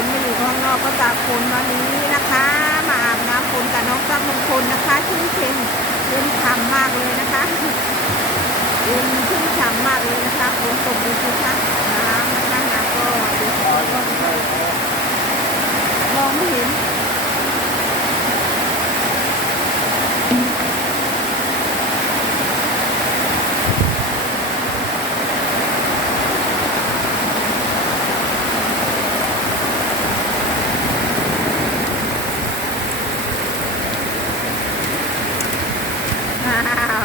นไม่อยู่ข้างนอกก็ตากฝนวันนี้นะคะ มาอาบน้ำฝนกับน้องซับมงคลนะคะชื่นเย็นเย็นฉ่ำมากเลยนะคะเย็นชื่นฉ่ำมากเลยนะคะฝนตกดูสิคะน้ำนะคะน้ำก็ดูสิคะก็มองไม่เห็น อ่า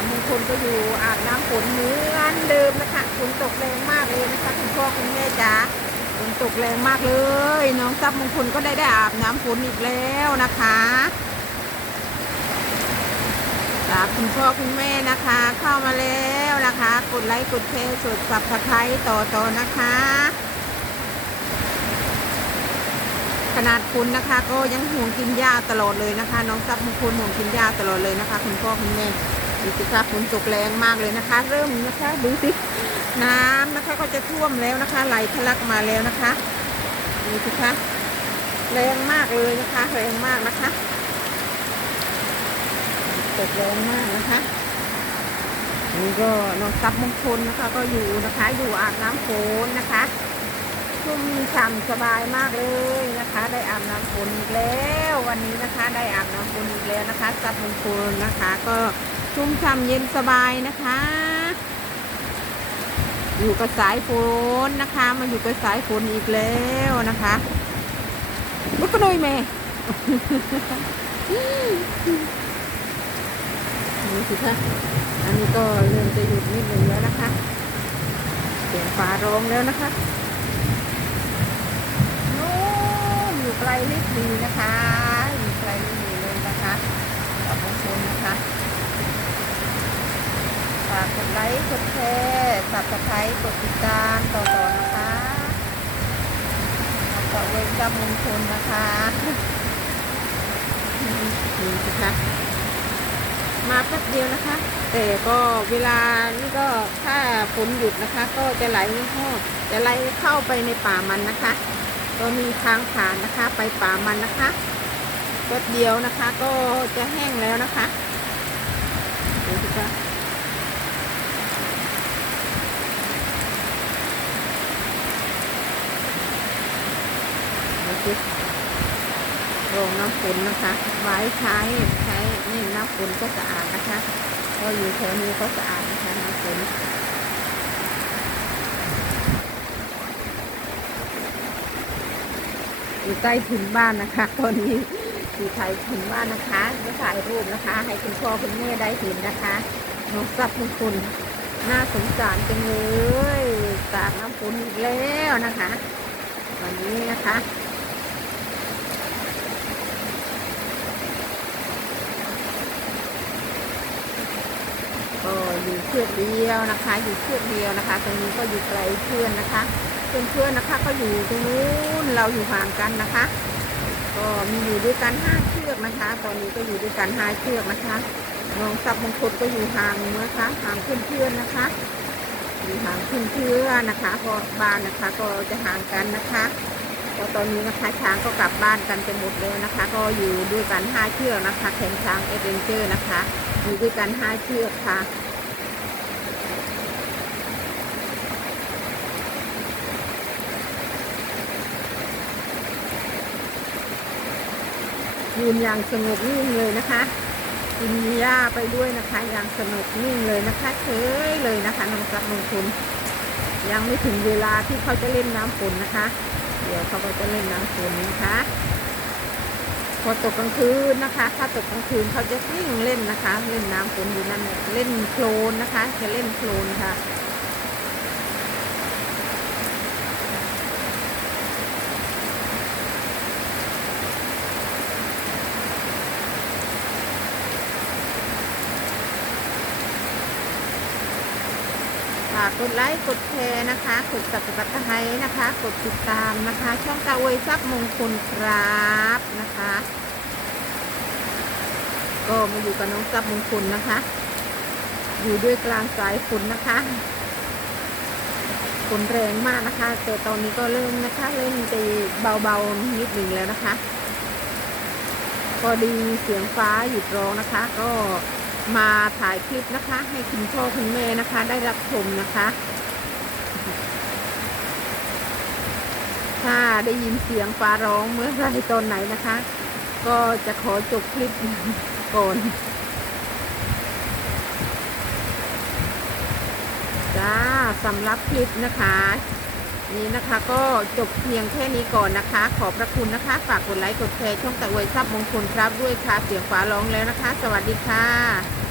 มงคลก็ อยู่อาบน้ำฝนเหมือนเดิมนะคะฝนตกแรงมากเลยนะคะคุณพ่อคุณแม่จ๋าฝนตกแรงมากเลย น้องซับมงคลก็ได้ได้อาบน้ำฝนอีกแล้วนะคะฝากคุณพ่อคุณแม่นะคะ เข้ามาแล้วนะคะ กดไลค์กดแชร์สดสับสไครต่อต่อนะคะ ขนาดคุณนะคะ ก็ยังห่วงกินหญ้าตลอดเลยนะคะ น้องซับมงคลห่วงกินหญ้าตลอดเลยนะคะ คุณพ่อคุณแม่ ดูสิคะฝนตกแรงมากเลยนะคะ เริ่มนะคะดูสิน้ำนะคะก็จะท่วมแล้วนะคะไหลทะลักมาแล้วนะคะดูสิคะแรงมากเลยนะคะแรงมากนะคะตกแรงมากนะคะนี่ก็น้องซับมงคลนะคะ ก็อยู่นะคะ อยู่อาบน้ำฝนนะคะชุ่มฉ่ำสบายมากเลยนะคะ ได้อาบน้ำฝนอีกแล้ว วันนี้นะคะ ได้อาบน้ำฝนอีกแล้วนะคะซับมงคลนะคะ ก็ ชุ่มฉ่ำเย็นสบายนะคะ อยู่กับสายฝนนะคะ มาอยู่กับสายฝนอีกแล้วนะคะลุกกระโดยแม่นี่สิคะอันนี้ก็เริ่มจะหยุดนิดหนึ่งแล้วนะคะเสียงฟ้าร้องแล้วนะคะนู่นอยู่ไกลลิบดีนะคะ อยู่ไกลลิบดีเลยนะคะขอบคุณนะคะฝากกดไลค์ กดแชร์สับสไครต์กดติดตามต่อๆนะคะขอเวรจำมงคลนะคะนี่สิคะมาแป๊บเดียวนะคะ แต่ก็เวลานี่ก็ถ้าฝนหยุดนะคะ ก็จะไหลเข้าจะไหลเข้าไปในป่ามันนะคะก็มีทางผ่านนะคะ ไปป่ามันนะคะแป๊บเดียวนะคะ ก็จะแห้งแล้วนะคะเดูสิคะดู สิโรงน้ำฝนนะคะ ไว้ใช้ใช้นี่น้ำฝนก็สะอาดนะคะก็อยู่แถวนี้ก็สะอาดนะคะน้ำฝนอยู่ใต้ถุนบ้านนะคะตอนนี้อยู่ถ่ายถุนบ้านนะคะจะถ่ายรูปนะคะ ให้คุณพ่อคุณแม่ได้เห็นนะคะน้องซับมงคลน่าสงสารจังเลยสาดน้ำฝนอีกแล้วนะคะ วันนี้นะคะ ก็ อยู่เชือกเดียวนะคะ อยู่เชือกเดียวนะคะ ตรงนี้ก็อยู่ไกลเพื่อนนะคะเพื่อนๆนะคะ ก็อยู่ตรงนู้นเราอยู่ห่างกันนะคะ ก็มีอยู่ด้วยกันห้าเชือกนะคะ ตอนนี้ก็อยู่ด้วยกันห้าเชือกนะคะน้องซับมงคลก็อยู่ห่างนะคะห่างเพื่อนๆนะคะอยู่ห่างเพื่อนๆนะคะพราะบ้านนะคะ ก็จะห่างกันนะคะก็ตอนนี้นะคะช้างก็กลับบ้านกันไปหมดแล้วนะคะ ก็อยู่ด้วยกันห้าเชือกนะคะแข่งช้างเอเวนเจอร์นะคะ อยู่ด้วยกันห้าเชือกค่ะ ยืนอย่างสงบนิ่งเลยนะคะกินหญ้าไปด้วยนะคะอย่างสงบนิ่งเลยนะคะเฉยเลยนะคะน้องซับมงคลยังไม่ถึงเวลาที่เขาจะเล่นน้ำฝนนะคะ เดี๋ยวเขาก็จะเล่นน้ำฝนนะคะ พอตกกลางคืนนะคะ ถ้าตกกลางคืนเขาจะวิ่งเล่นนะคะ เล่นน้ำฝนอยู่นั่นเล่นโคลนนะคะ จะเล่นโคลนค่ะากกดไลค์ กดแชร์นะคะ กดสับสครต์นะคะ กดติดตามนะคะ ช่องตาอวยทรัพย์มงคลครับนะคะ ก็มาอยู่กับน้องทรัพย์มงคลนะคะ อยู่ด้วยกลางสายฝนนะคะฝนแรงมากนะคะ แต่ตอนนี้ก็เริ่มนะคะ เริ่มจะเบาๆนิดหนึ่งแล้วนะคะ พอดีเสียงฟ้าหยุดร้องนะคะ ก็ มาถ่ายคลิปนะคะ ให้คุณพ่อคุณแม่นะคะ ได้รับชมนะคะ ถ้าได้ยินเสียงฟ้าร้องเมื่อไรตอนไหนนะคะ ก็จะขอจบคลิปก่อนจ้าสำหรับคลิปนะคะ นี้นะคะก็จบเพียงแค่นี้ก่อนนะคะ ขอบพระคุณนะคะ ฝากกดไลค์กดแชร์ช่องตะอวยทรัพย์มงคลครับด้วยค่ะ เสียงฟ้าร้องแล้วนะคะ สวัสดีค่ะ